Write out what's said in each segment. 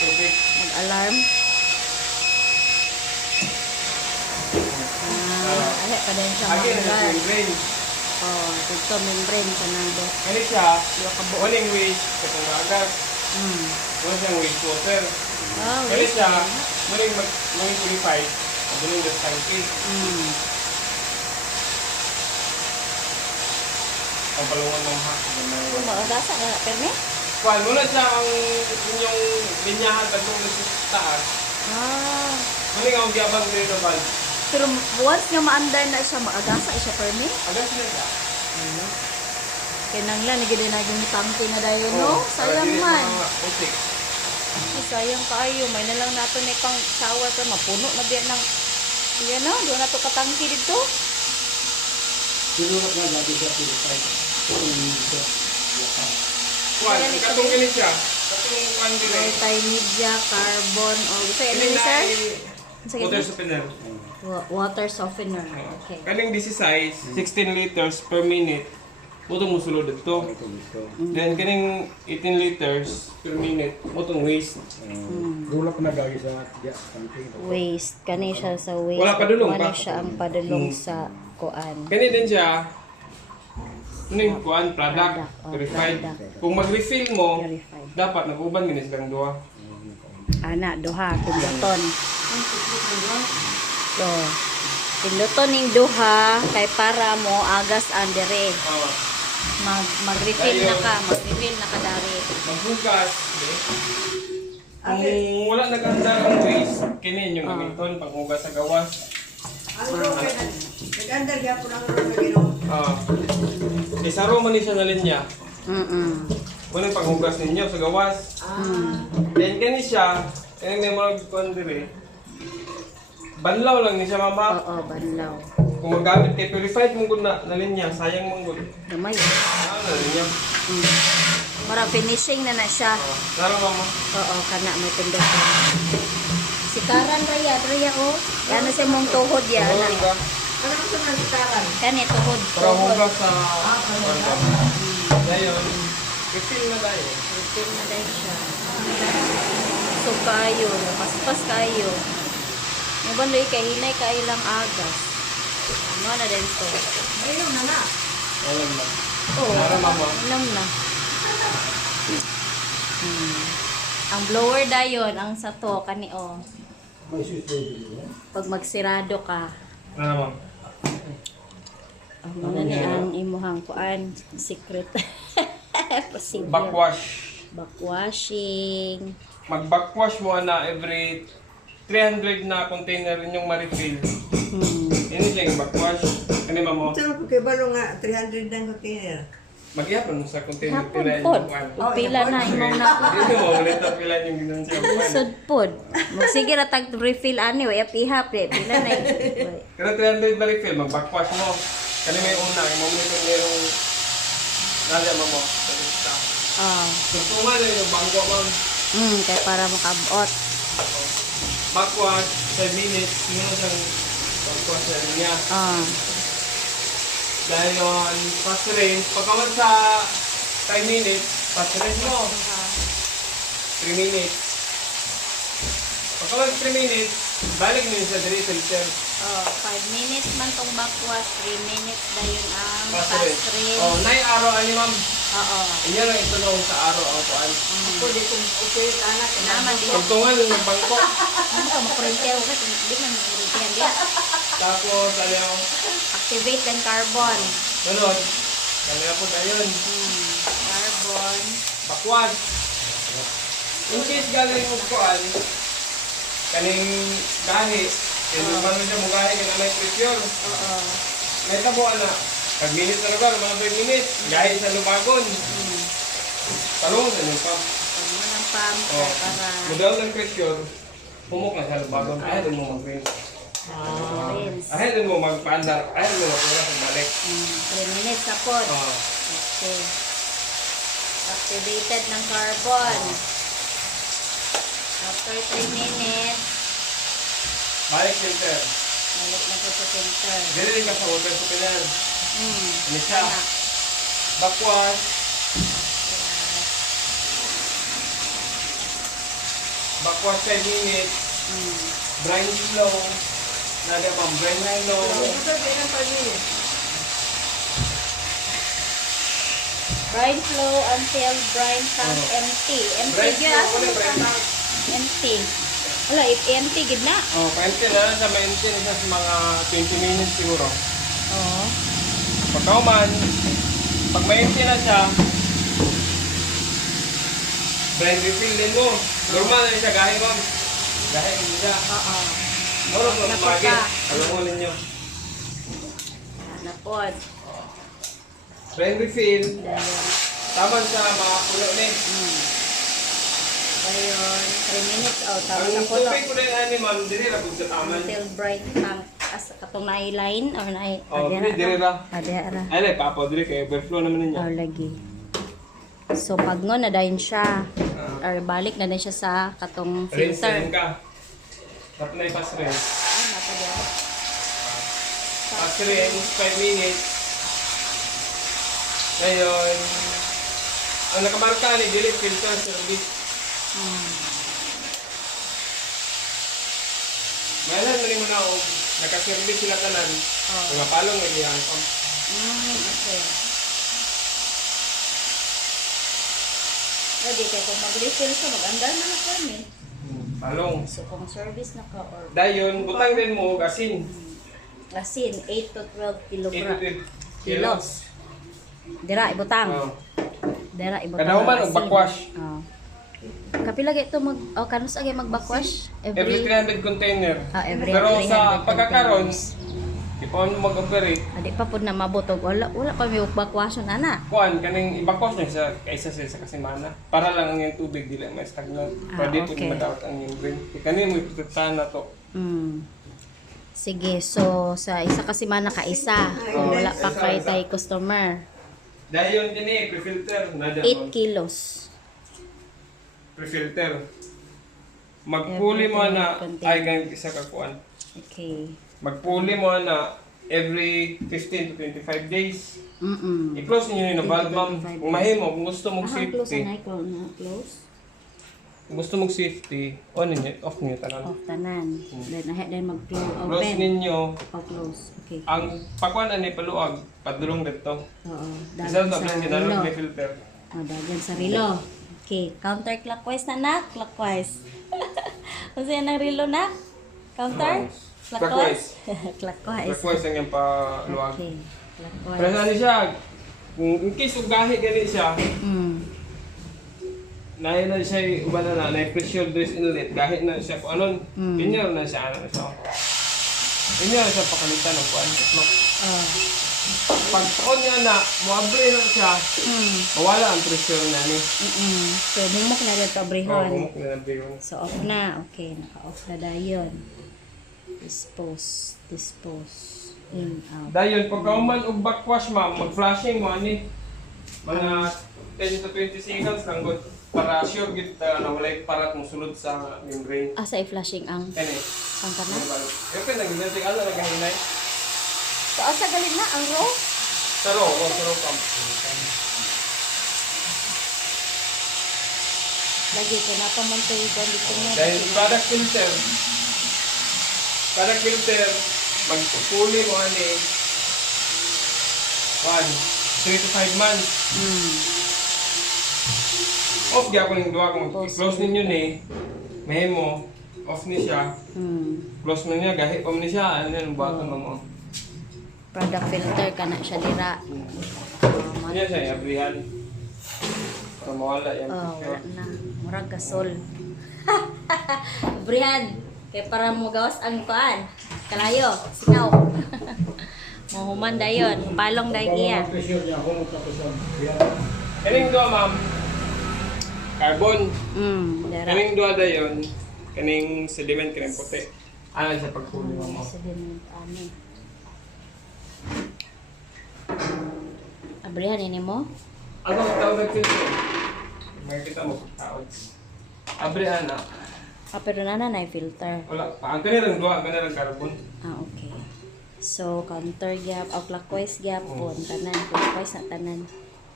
tubig. Mag-alarm. Ay, pa din siya Agi na sa mag-alarm. membrane. Oh, ito membrane sa nando. Kani siya, waling waste katong agas. Wala siyang wastewater. Oh, Kani siya, muling purified. Muling the tanki. Ang palungan ng hak. Kung maagasa na perme? Kuan muna siya ang inyong linyahan pagkong sa taas. Muling ang gyabang din na ban. Pero once nga maanday na siya, maagasa siya perme? Agas na siya. Kaya nang lang, nagiging na yung tangke na dayo, no? Sayang man. Ay, sayang kayo. May na lang nato na pang shower pero mapuno na biya ng yan no? Doon nato katangke dito. Sinulak nga natin siya purified. Kuan, katong kini siya. Katong kuan din. Multimedia, carbon, o gusto yan ni sir? Water softener. Water softener. Okay. Kaning this size, 16 liters per minute. Mutong musulod dito. Then kaning 18 liters per minute, mutong waste. Rulak na gagi sa tanking. Waste. Kani siya sa waste. Wala padulong Kani ba? siya ang padulong sa kuan. Kani din siya. Ning kuan product purified. Kung mag-refill mo, Purified. dapat nag-uban ginis lang duha. Ana, duha, piloton. So, piloton ning duha kay para mo agas andere. Mag-refill na ka, mag-refill na ka dari. Maghugas. Kung wala nag-andar ang waste, kini yung gamiton panghugas sa gawas. Nag-andar niya po lang ron na gano'n. Isaro man ni siya na linya. Walang panghugas ninyo sa gawas. Then kani siya, kani may mga kuan dire. Banlaw lang ni siya mama. Oo, banlaw. Kung magamit kay purified mong gud na linya, sayang mong gud. Gamay. Na linya. Para finishing na siya. Tara mama. Oo, kana may tindahan. Si Karan Raya, oh. Yan na siya mong tuhod yan. Ano gusto ng gitaran? Kani tuhod, Para tuhod. hugas sa Dayon, refill na tayo. Refill na dahil siya. So kayo, paspas kayo. May bandoy kay hinay kayo lang agas. Ano na din to? Ayun na na. Alam na. Oo, Tara mama. alam na. Ang blower dayon, ang sato, kani oh. May susunod yun. Pag magsirado ka, Mama. ang muna ni ang imuhang kuan, secret. Possible. Backwash. Backwashing. Mag-backwash mo na every 300 na container yung ma-refill. Yan yung backwash. Kanima mo. Ito ko kay Balo nga, 300 ng container. Mag-ihapon mo sa container. Hapon Pila pod. yung kuan. Kung pila na imong na. Dito mo, ulit ang pila yung ginan siya. Lisod pod. Sige ra tag refill ani way ihap pila na. Pero 300 ba refill, mag-backwash mo. Kanima yung una, yung mamulito niya yung nalya mo mo. Ah. Tugtungan na yung bangko ma'am. Kay para makabot. Backwash, 5 minutes, yun ang siyang backwash na niya. Dahil yun, fast rinse, pagkawad sa 5 minutes, fast rinse mo. 3 minutes. Pagkawad 3 minutes, balik mo yun sa 3 filter. 5 minutes man tong backwash, 3 minutes dayon ang Fast fast rinse. rinse. Oh, nay araw ani ma'am. Oo. Inyo lang itunong sa araw ang kuan. Pwede kung okay anak. Naman di. Tugtungan yung bangko. Ano ma-printer ko di man mo-printer dia. Tapos, ano, Activate ang carbon. ganun. Kanya po ayun. Carbon. Bakwan. In case galing mo kuan, kaning gahi, kaya naman mo siya mugahi, kaya may pressure. Oo. May tabo na. Pag minutes na lugar, mga 5 minutes, gahi sa lubagon. Talong sa yung pump. Ano ang pump Oh. para Mudaw ng pressure, pumok na sa lubagon. Ayaw din mo mag-rinse. rinse. Ayaw din mo magpaandar. Ayaw din mo magpura sa balik. 3 minutes sa pod. Oh. Okay. Activated ng carbon. After 3 minutes, Balik filter. balik na po sa filter. Dili din ka sa water sa pilar. Ano siya? Anak. Bakwas. backwash 5 minutes, brine slow, nada pang brine slow. Ito, ganyan pa niyo. Brine flow until brine tank empty. Empty Brine gyud slow, asa brine tank. empty. Wala, if empty gid na. Oh, paintin na sa maintain sa mga 20 minutes siguro. Oo. Pagkauman, pag maintain na siya, brine refill din mo. Normal na siya, gahe mo. Gahe mo siya. Oo. Moro mo, Napaka. magit. Alam mo ninyo. Napod. Brine refill, Dayon. taman sa mga puno ni. Dayon, 3 minutes out. Tapos Ang na puno. tubig ko rin ani ma'am, dili ra pud sa taman. Until brine tank. As katong na-line or na Oh, dili ra. Adera. Ay, like, papo, dili kay overflow naman ninyo. Or lagi. So pag ngo na dayon siya. Or balik na din siya sa katong Rinse filter. din ka. Tapos na ipas rinse. Ah, napa diyan. Pas rinse, 5 minutes. Ngayon, ang nakamarka ni dili filter service. Mayroon na rin mo na o nakaservice sila tanan. Mga palong nga diyan ko. Okay. Ready kay kung mag-refill ka, mag-andar na ako kami. Palong. So kung service na ka or Dayon, butang din mo og asin. asin, 8 to 12 kilogram. 8 Kilos. Dira, ibutang. Oh. Dira, ibutang. Kada human ang og asin. backwash. Oh. Kapila ito mag, kanus agay mag-backwash? Every 300 container. Every Pero 300 sa pagkakaroon, containers. di pa mo mag-operate. Adi pa po na mabutog. Wala pa may backwash na na. Kuan kaning ibakos niya sa kaysa sa kasimana para lang ang yung tubig dili may stagnant. Pwede po okay. madawat ang membrane. Kani mo iprotektahan na to. Sige, so sa isa kasi man ka isa. O, wala pa kay tay customer. Dayon kini pre-filter na 8 kilos. Pre-filter. Magpuli mo na ay gan isa ka kuan. Okay. Magpuli mo na every 15 to 25 days. I-close niyo yung valve ma'am. 25 Kung mahimo, kung gusto mong Close safety. na close. Kung gusto mong safety, on niyo, off niyo tanan. Off tanan. Then mag-close. Close Open. ninyo. O close. Okay. Ang pakuan ani paluag, padulong dito. Oo. Isa Dagan na sa plan rilo. ginalog ni filter. Dagan sa rilo. Okay. Counterclockwise na na. Clockwise. Kasi yan ang rilo na. Counter? Clockwise. Clockwise. Clockwise ang yung paluag. Okay. Pero Clockwise. ano siya, kung in case ugahi gani siya, nahin na siya uban na pressure dress inlet, gahi na siya kung anon, pinyar na siya, ano siya. Pinyar na siya pakalitan ng kuan. Pag on niya na, muabre na siya, mawala ang pressure na ni. So, bumok na dito, Oo, brihon. bumok na ng biyon. So, off na. Okay, naka-off na dayon. Dispose. In, out. Dayon, pagka uman og backwash ma'am, mag-flashing mo ani. Mga 10 to 20 seconds lang good. Para sure gid na walay parat mo sulod sa membrane. Asa i-flashing ang Kani. ang kana? Yung pinag-ginasig ano na gahinay. So, asa galing na ang row? Saro, o saro pump. Lagi ko na pamuntoy ko dito mo. Dahil product filter. Product filter, magpupuli mo ani. 3 to 5 months. Off gyapon yung duwa kung close ninyo ni. Mahimo, off ni siya. Close na niya, gahi pa mo ni siya. Ano yan, buhaton mo. Product filter ka na siya dira. Yan siya, abrihan. Para mawala yan. Wala na. Murag gasol. Brihan. Kaya para mo gawas ang kuan. Kalayo. Sinaw. Mahuman dayon. Palong dayon iya. Pressure niya, humot tapos ang Kaning duwa, ma'am. Carbon. Dara. Kaning duwa da yun. Kaning sediment, kaning puti. Ano siya pagpuli mo mo? Sediment ano. Abrihan ini mo? Ano ang tawag ng filter? Makikita mo pagtawag. Abrihan na. Pero na filter. Wala pa. Ang kanilang duwa, ang kanilang carbon. Okay. So, counter gap, o clockwise gap po. Tanan. Clockwise na tanan.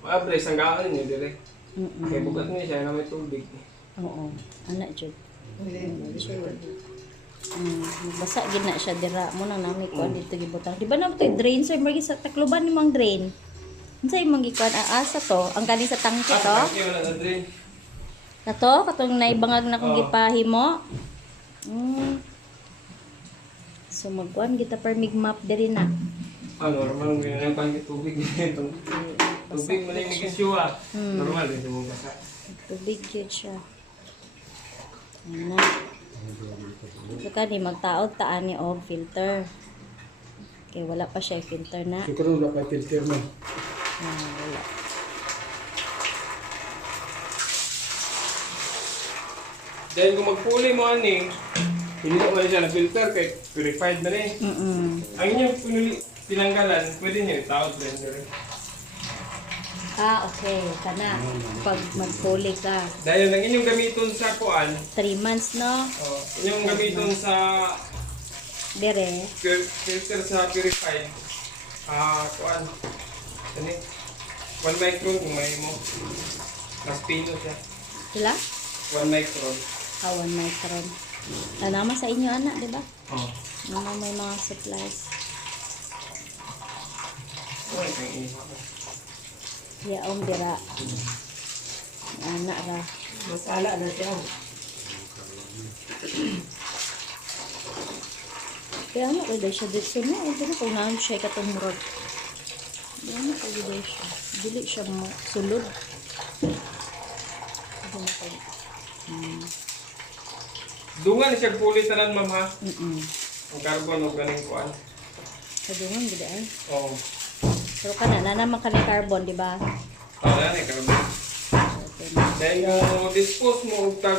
Abri, isang gaan niya dire. Kaya bugat niya siya na may tubig. Oo. Ana jud. Basa gid na siya dira mo nang nami ko dito gibutang. Di ba na to drain sir magi sa Tacloban nimang drain. Unsa imong gikuan asa to? Ang kani sa tangke to? Tangke wala na drain. Kato katong naibangag na kong gipahimo. So magkuan kita permig map diri na. Normal mo yung tangke tubig. Tubig mo na yung issue Normal din mo basa. Tubig yun siya. Ano na. So kani magtaod taan ni og filter. Okay, wala pa siya filter na. Siguro wala pa filter mo. Wala. Dahil kung magpuli mo ani, hindi na wala siya na filter kay purified na rin. Ang inyong pinanggalan, pwede niyo itaod din sir. Okay. Kana. Pag magpuli ka. Dahil ang inyong gamiton sa kuan, 3 months, no? inyong gamiton sa Dire. filter sa purified, kuan, ano 1 micron kung may mo. Mas pino siya. Sila? 1 micron. 1 micron. Naman sa inyo, anak, di ba? Oo. Naman may mga supplies. Okay, kang iha ko. Yaong dira. Anak ra. Masala na siya. Kaya ano kaya siya dito na? Ito na kung naman siya katong murag. Ano kaya siya? Dili siya mo sulod. Ito na kaya. Dungan siya puli tanan ma'am ha. Mm-mm. Ang carbon o ganing kuan. Kadungan gila ay. Oo. Pero kana na naman ka ni carbon, di ba? Wala ni carbon. Okay na. Dahil mo dispose mo og tag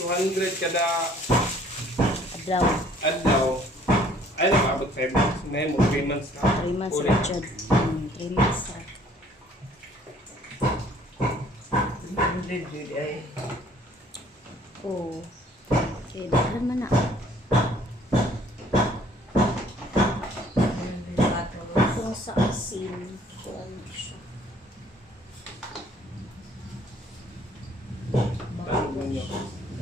200 kada Adlaw. adlaw. Ay nakaabot 5 months. Na mo 3 months na. 3 months Uli. ra jud. 3 months ra. Hindi ay. Oo. Okay, dahan man na. Kung sa asin, kuwan siya. Tawag ninyo.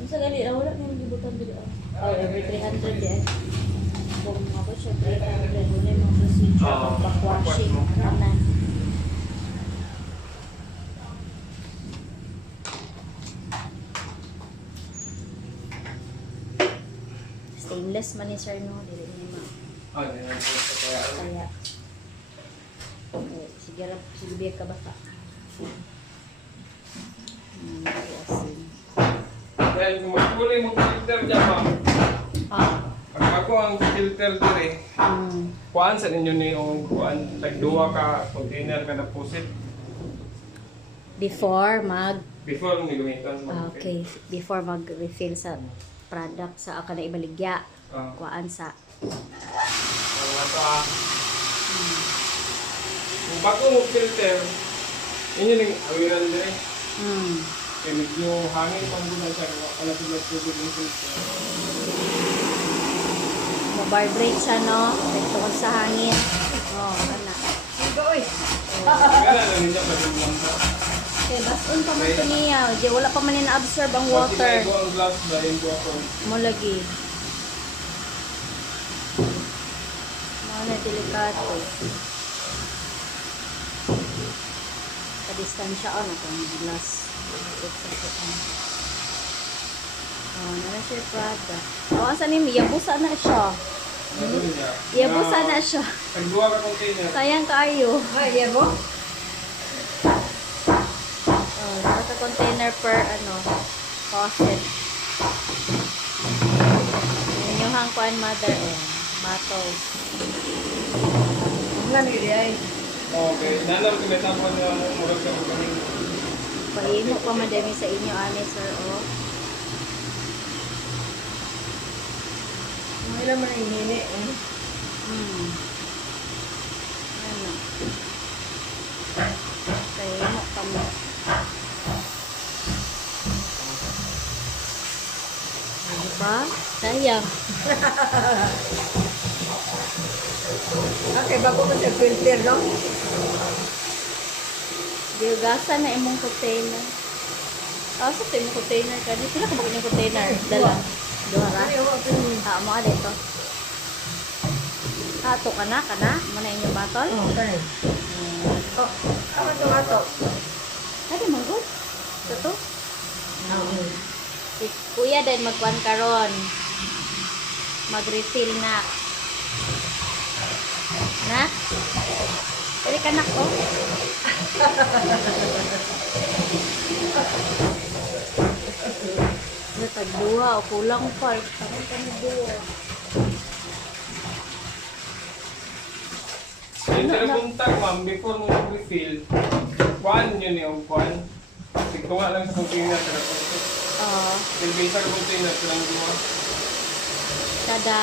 Yung sa gali, wala na yung gibutan dito. Every 300 din. Kung ako siya 300, wala yung mga procedure. Oo. Backwashing. Backwash mo. Kanan. Stainless man ni sir, no? Dili niya ma. Yan sa kaya. Kaya. Okay, sige biya ka ba ka? Asin. Dahil kung magpuli mo filter dyan ma'am. Pag ako ang filter dire, kuan sa ninyo ni yung kuan, tagduwa ka, container ka na pusit. Before Before mo gamitan mo. okay, before mag-refill sa product sa aka na ibaligya. Kuan sa Ang ato kung bago mo filter, yun yung awiran dire. Kaya medyo hangin pang gula siya, kalapit na tubig yung filter. ma-vibrate siya, no? Tungkol sa hangin. Kana. Sige, oy. Kaya na ninyo pag-ilang sa. Okay, basun pa man ito niya. Di, wala pa man na-absorb ang Pag water. tinay ko ang glass dahil ko ako. Mo lagi. Mga delikado. Ka-distansya o na itong glass. Nara siya Prada. Asan ni Mia? Busa na siya. Busa na siya. Tagduwa ka container. Sayang kaayo. Ay, yan mo? Nasa container per faucet. Inyuhang kuan mother bottles. Nga nili ay. Okay, nalang kumitapon na murag sa kanin. Paino pa madami sa inyo ani sir Mga ilan man ang hini. Ano? Paino kami. Diba? Sayang. Okay, bago ka sa filter, no? Giugasan na imong container. Sa tayo mo container ka. Di pila ka ba yung container? Dala. Duha ra? Mo dito. Ato ka na? Muna inyong batol? Okay. Ato. Adi, magod. Ito? Si Kuya din magkuhan karon. Mag-refill na. Na? Pwede ka na ko? Tagduha o kulang pa. Takot ka na duha. Yung telepunta, ma'am, before mo mag-refill, kuhaan yun yung kuhaan. Tigtunga lang sa container, telepunta. Silbisa ka container, silang duha. Kada?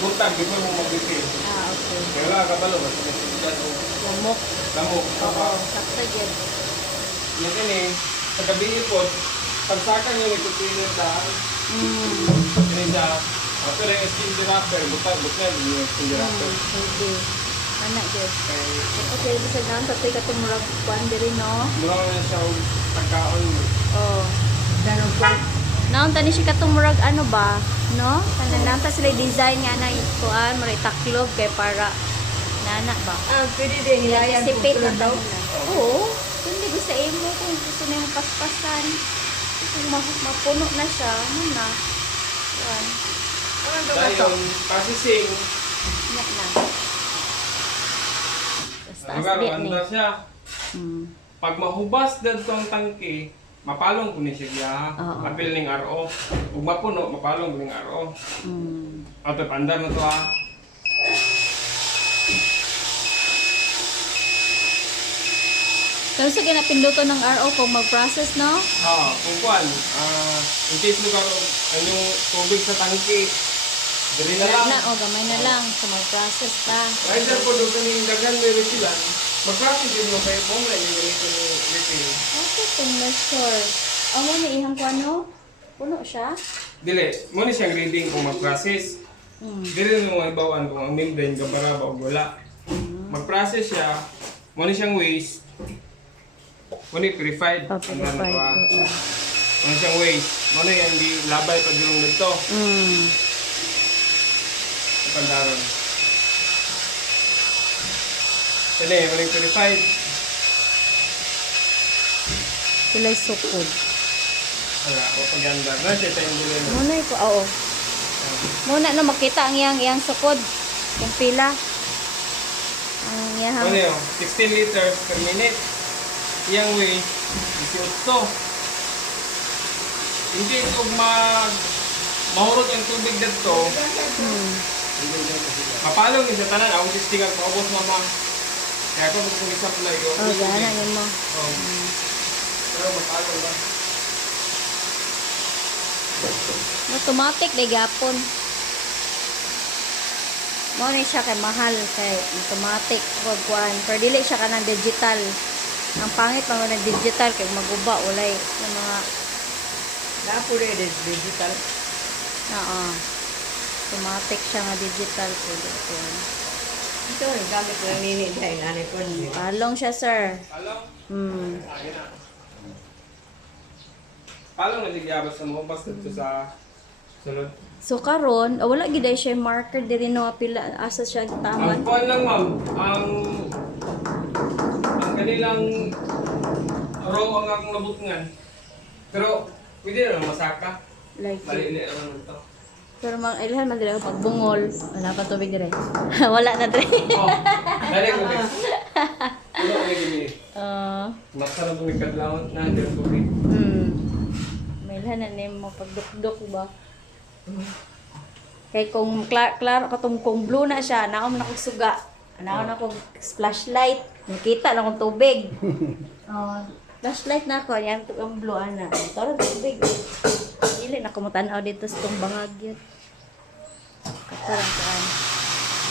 Buntag, before mo mag-refill. Okay. Kaya wala ka pala, basta nasisigyan o Lamok. lamok. Oo, sakto yun. Yan din eh, sa gabi po, pagsakan yung container dahil, yun siya, pero yung skin wrapper, butag, yung skin wrapper. Pwede. Anak yun. Okay, bisa na, tatay ka tumurag kuhan din, no? Mura na siya yung pagkaon mo. Oo. Ganun po. Naon tani siya katumurag ano ba, no? Kanang sila design nga na kuan, mara taklob kay para nana ba. Pwede din hilayan kung Sipit tulad na daw. Oo. Kundi gusto mo kung gusto na yung paspasan. Kung mapuno na siya, ano na. Kuan. Dahil yung processing, Yak na. Basta lugar, asbit ni. anda siya. Hmm. Pag mahubas dito ang tangke, mapalong ko ni siya. Oo. Mapil ning RO. Ug mapuno, mapalong ko ning RO. Hmm. Ato pandar na to ha. Pero sa kinapinduto ng RO kung mag-process, no? Kung kuan, in case lugar ang yung tubig sa tangke, dali na lang. Na, o gamay na lang. So mag-process pa. Rider po doon kaning daghan may refilan. Mag-process din mo kayo kung may yung refill. Okay, kung na sure. Mo na ihang kuan, no? Puno siya? Dili, mo ni siyang reading kung mag-process. Dili mo ibawan kung ang membrane gabara ba o wala. Mag-process siya, mo ni siyang waste. Mo ni purified. Ang dami ko, mo ni siyang waste. Mo ni yung di labay pag yung dito. Sa pandaron. Kani, mo ni purified. Sila'y sukod. Wala, o paganda. Na siya tayong bilin. Muna ko, oo. Muna no, makita ang iyang sukod. Yung pila. Ang iyang... Ano yun? 16 liters per minute. Iyang weight, 18. Hindi kung mahurot yung tubig dito, mapalong yung sa tanan. Ako distingan pa ubos mama. Kaya ako kung isa-apply ko. gana yun mo. Pero mapalong ba? Automatic, day gapon. Muna siya kay mahal kay automatic kuan. Pero dili siya kanang digital. Ang pangit pa ng digital kay maguba walay yung mga Napure din digital. oo. Automatic siya nga digital pwede kuan. Ito yung gamit ko ng nini dahil nanay ko. Palong siya, sir. Palong? Hmm. Palong na sigyabas sa mga basta dito sa sunod. So karon, wala gid siya marker diri no pila asa siya Ang taman. kuhan lang ma'am, ang kanilang row ang akong nabutingan. Pero pwede na masaka. Like Mali-ili naman ito. pero mang ilhan man diri pagbungol, wala pa tubig dire. Wala na dire. Oh, dali ko guys. Ano ko gini? Masarap ng kadlawon na hindi ko rin. May ilhan na nimo pagdukdok ba. Kay kung klaro katong kung blue na siya, naon na kog suga. Naon na kog flashlight, nakita na kong tubig. Flashlight na ko, yan ang blue ana. Tara tubig. Dili na kumutan-aw dito sa tong bangag yun. Katarang kaan.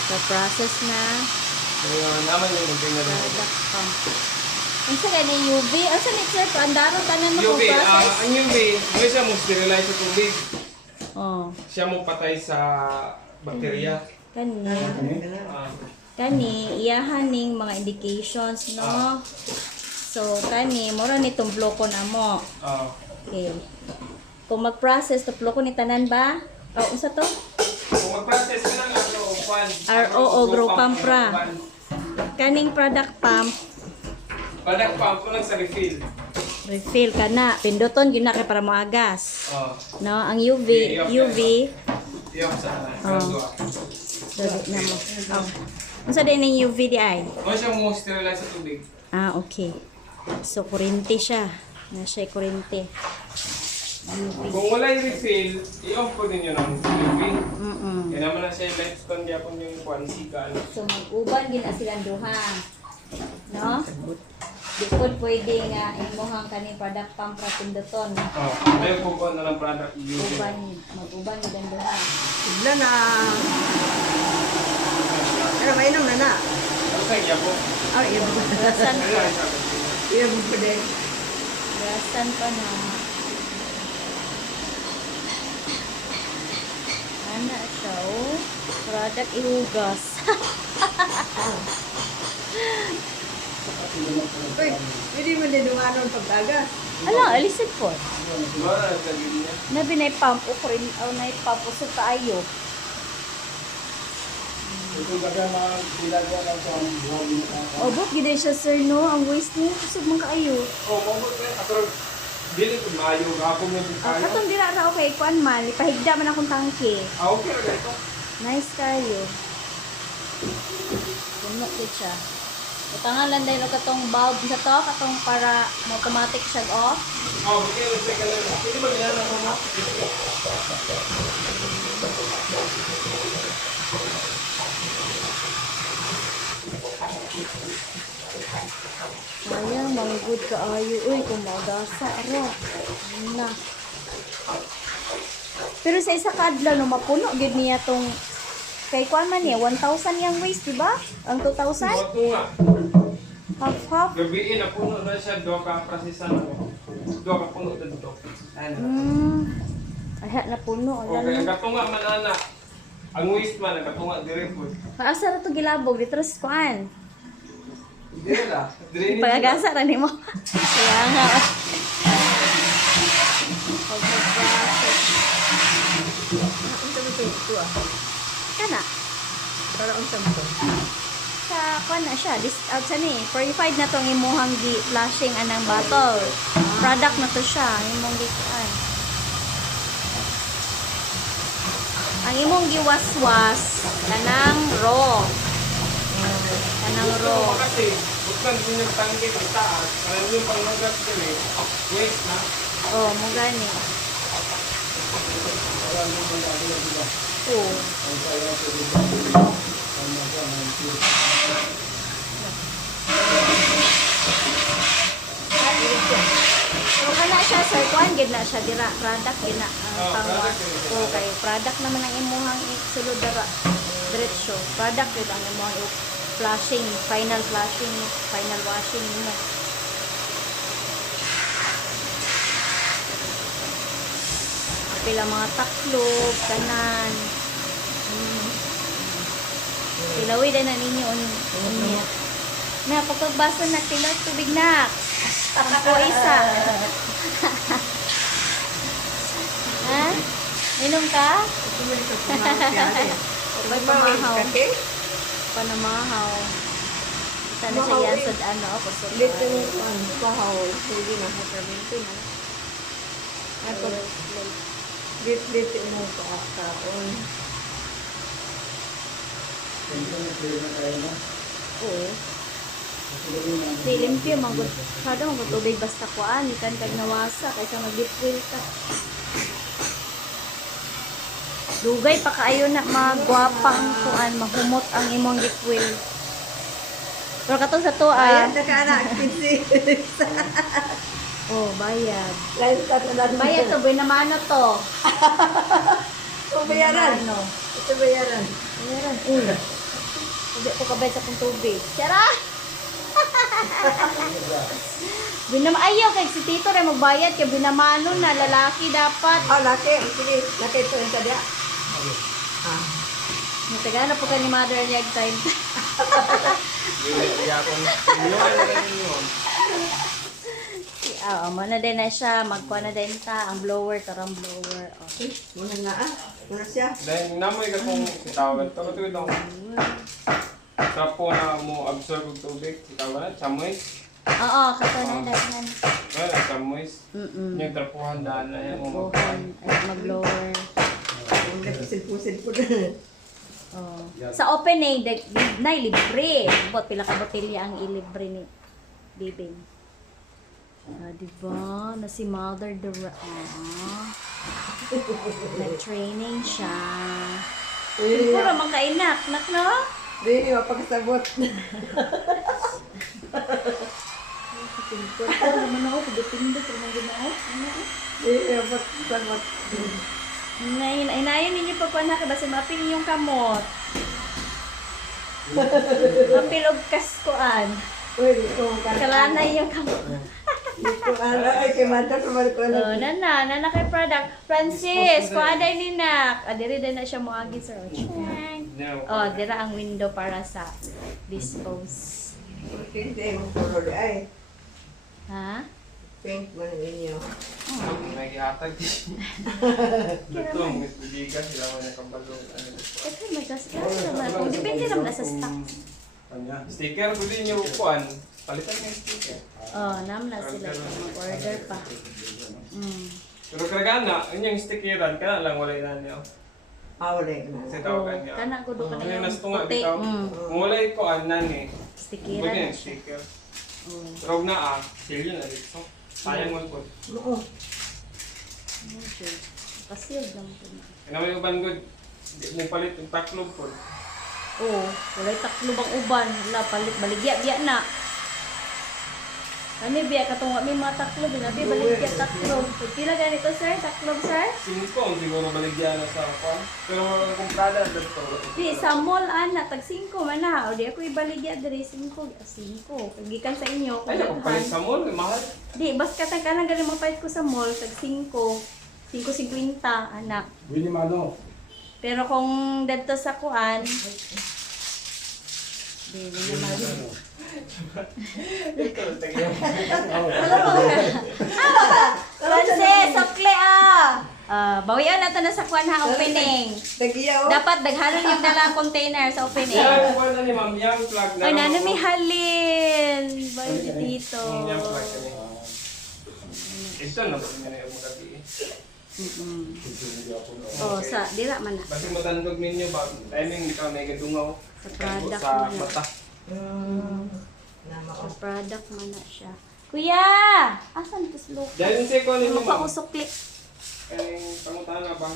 So process na. Kaya naman yung container na. Product pump. Unsa kay ni UV? Asa ni sir andaro tanan mo UV, process? ang UV, mo siya mo sterilize sa tubig. Oh, Siya mo patay sa bakterya. kani. Kani iyahan ning mga indications no. So, kani, mura ni itong bloko na mo. Oh. Okay. Kung mag-process, to bloko ni tanan ba? O, unsa to? Kung mag-process ka lang ako, kwan. ROO Grow Pump ra. Kaning product pump, Product pump ko lang sa refill. refill ka na. Pinduton, yun na kay para maagas. Oh. No, ang UV, Iyok sa Oh. dali na mo. Oh. Unsa din yung UV di ay? Ano siya mo sterilize sa tubig? Ah, okay. So, kurente siya. Na siya kurente. Kung wala yung refill, i-off ko din yun ang refill. Mm-mm. Yan naman na siya yung lifespan niya kung yung kwansikan. So, mag-uban din na silang duha. No? Di po pwede nga imuhang kaning product pump ra pinduton. Oh, ayaw po ko na ng product yun. Uban, mag-uban din ang duha. Sigla na. Ano, mainom na na. Ano sa iya po? Ah, iya mo. Gasan pa. Iya mo pa din. Gasan pa na. Ana siya, oh. Product ihugas. Uy, pwede mo din dumanon pag-agas. Ala, alisin po. Mara, sabihin niya. Nabi na pump o rin, o na pump o sa tayo. Ito gaga mga ginagawa lang sa buhang O, ba't gina siya, sir, no? Ang waste niya, kusog man kaayo. Oh, mabot na. Pero, dili ko maayo. Gapong na din Ah, tayo. katong dira ra okay, kuan man, ipahigda man akong tangke. Ah, okay na ganito. Nice kayo. Puno din siya. Utangan lang dahil katong bulb sa to, katong para automatic siya off. Oh, okay. Let's take a look. Pwede ba ginala mo mo? Sayang, manggod kaayo. Uy, kung maudasa, aro. Na. Pero sa isa kadlaw, no, mapuno, gid niya tong kay kuan man niya, 1,000 yung waste, diba? Ang 2,000? Ito nga. Half-half. Gabiin na puno na siya. Doon ka prosesan mo. Doon ka puno dito. Ano? Ay, na puno. Okay, Alam ang mo. katunga man ana. Ang waste man, ang katunga dire po. Maasa na to gilabog, dito sa kuan. Dire la. Dire ni. Pagagasa ra nimo. Kaya nga. Pag mag-process. Unsa mo ito ah? Kana. Para unsa mo to? Sa kuan na siya. This out sa ni. Purified na tong imuhang flashing anang bottle. Product na to siya. Imong gikuan. Ang imong giwaswas kanang raw. Kanang raw. So, kasi, bukan din yung tangke sa taas. Kaya yung panglagat din eh. Waste na. Oh, mo gani. Oh. So kana siya sir, kuan gid na siya dira product gid na ang pangwa. So kay product naman ang imuhang sulod dira. Diretso. Product gid ang imuhang flashing, final flashing, final washing mo. Pila mga taklog, kanan. Pilaway din na ninyo niya. Na, pagpagbasa na tila tubig na. Ang po isa. Ha? Inom ka? Ito mo ito pumahal. May pamahaw. Kake? Panamahaw. Sana siya yan sa ano ako sa Dito mo ang pahawol. Hindi na sa permento na. Ako, dito mo kaon. Oo. Si limpyo, magod. Kada magod tubig basta kuan. Ikan kag nawasa. Kaysa mag-dipwil ka. Dugay pa kaayo na magwapang kuan. Mahumot ang imong dipwil. Pero katong sa to Ayan na ka anak. Pinsi. oh, bayad. Lain sa tanan. Bayad to, binamano to. Ito bayaran. Binamano. Ito bayaran. Meron. Uy. Hindi ko kabayad sa kong tubig. Sara! Ayaw kay si Tito rin magbayad kay binamano na lalaki dapat. Oh, laki. Sige, laki ito yung kadya. Ah. Matagana po ka ni mother niya time. Yung yapon. Yung ano na ninyo. Mana din na siya. Magkuha na din ta. Ang blower, tarang blower. Oh. Muna nga Muna siya. Dahil namoy ka kung sitawagan. Ito ito. Trapo na mo absorb ng tubig. Sitawagan na. Chamois. Oo, kato na dahil. Well, chamois. Yung trapuhan daan na yan. Buhan. Ay, mag-blower. Ang nagpusil-pusil po na. Oh. Sa opening, na libre. Bot pila ka botelya ang ilibre ni Bibing. Diba? Na si Mother Dora. Nag-training siya. Siguro mang kainak. Nak, no? Hindi, mapagkasabot. Ano naman ako? Pagpindot. Ano naman ginaot? Hindi, mapagkasabot. Inayon ninyo pa po anak. Basta mapil yung kamot. Mapil og kaskuan. Uy, ito mo ka. Kalanay yung kamot. Ito, ay, kay Mata, sumali ko Oh, nana kay product. Francis, kuaday ni nak. Diri din na siya moagi sir. Oh, dira ang window para sa dispose. Hindi, mong color ay. Ha? Pink man ninyo. Nag-ihatag. Ito, ang bigas. Sila mo na kambalo. Kasi may gasgas naman. Kung depende naman sa stock. Sticker ko din yung upuan. Palitan yung sticker. Oh, naman na sila mag-order pa. Pero karagaan na, yun yung stickeran. Kaya lang wala yun niyo. Wala na. Kasi Oh, tawagan niya. kana ko do ka Ano na yung yung nastunga puti. bitaw? Kung wala yung kuan na ni. Stickera Pwede na yung siya. sticker. Oh. Pero huwag na seal yun na dito. Sayang mo po. Oo. Pasiled lang po. Kaya naman yung uban good. Hindi mo palit yung taklob po. Oh, walay taklo bang uban. Wala, palit, baligya-biya na. Kami biya katong may mga taklo, binabi baligya taklo. Pila ganito sir, taklo sir? 5 siguro baligyan na sa kuan. Pero kung kada dito. Di, sa mall ana, tag 5 man na. O di ako ibaligya diri 5. 5. Kagikan sa inyo, Ay, ako palit sa mall. Mahal. Di, bas katang kanang galing mapait ko sa mall, tag 5. 5.50, anak. Willie Mano. Pero kung dito sa kuan, di, naman. Francis, sokle bawian nato na sa kuan ha opening. Tagiyaw. Dapat daghanon yung dalang container sa opening. Yan, kuan na ni ma'am. Yung plug na. Ay, nana may halin. Bayo dito. Yung plug na ni. Ito na po niya na yung mga gabi. Oh, sa dira man na. Basta matandog ninyo ba? Timing bitaw may gadungaw. Sa product Sa man na. mata. Nama Sa product man na siya. Kuya! Asan to slow? Dahil yung seko ninyo Ano pa ma'am. usokli? Kaya yung pangutana ba?